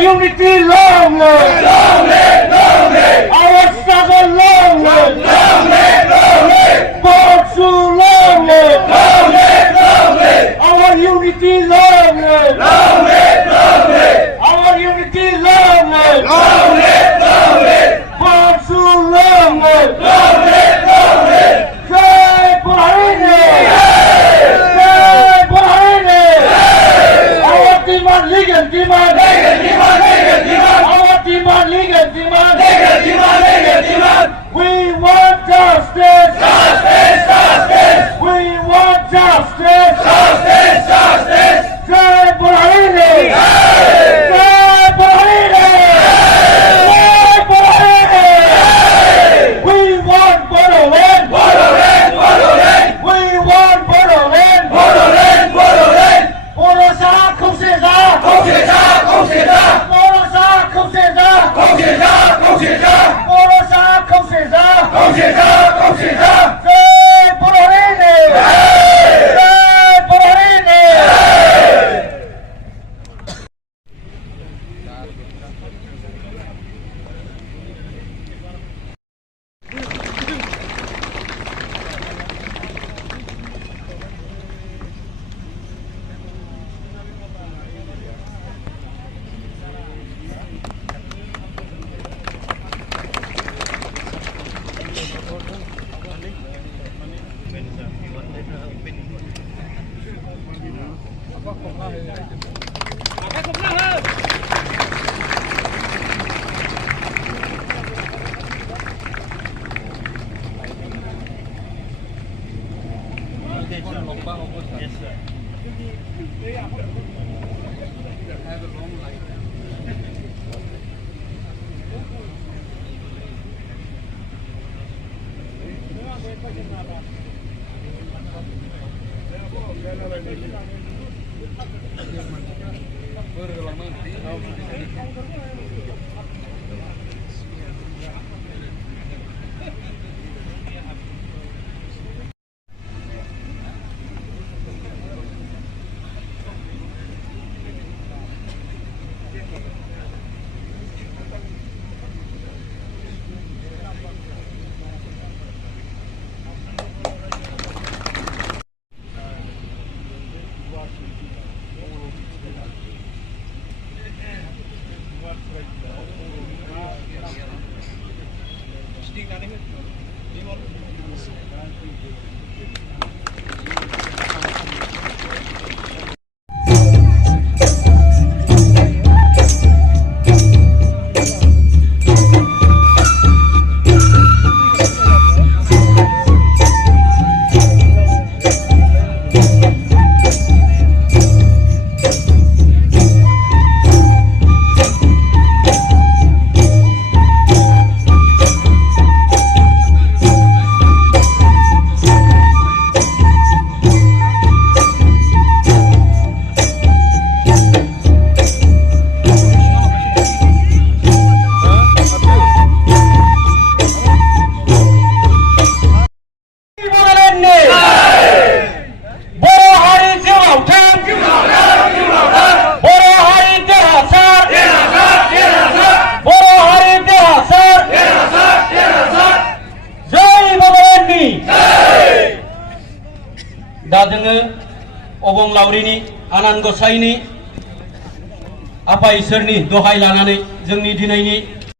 Unity long live! Long live! Long live! Our struggle long live! Long live! Long live! Portu long live! Long live! Long live! Our unity long live! Long live! Long live! Our unity long live! Long live! Long live! Portu long live! Long live! Long live! Jai Bharani! Jai Bharani! Our demand legal demand! We want justice! Justice! Justice! We want justice! Justice! Justice! Jai Bharani! Jai Bharani! Jai Bharani! We want Bodoland! Bodoland! Bodoland! We want Bodoland! Bodoland! Bodoland! Bodosa Koseza! Koseza! Koseza! Bodosa Koseza! Koseza! Koseza! Bodosa Koseza! Koseza! Koseza! Jai Bharani! Jai Bharani! Yes, sir. Have a long life. दा जोङो अबंलावरिनि आनान गसाइनि आफा इसोरनि दहाय लानानै जोंनि दिनैनि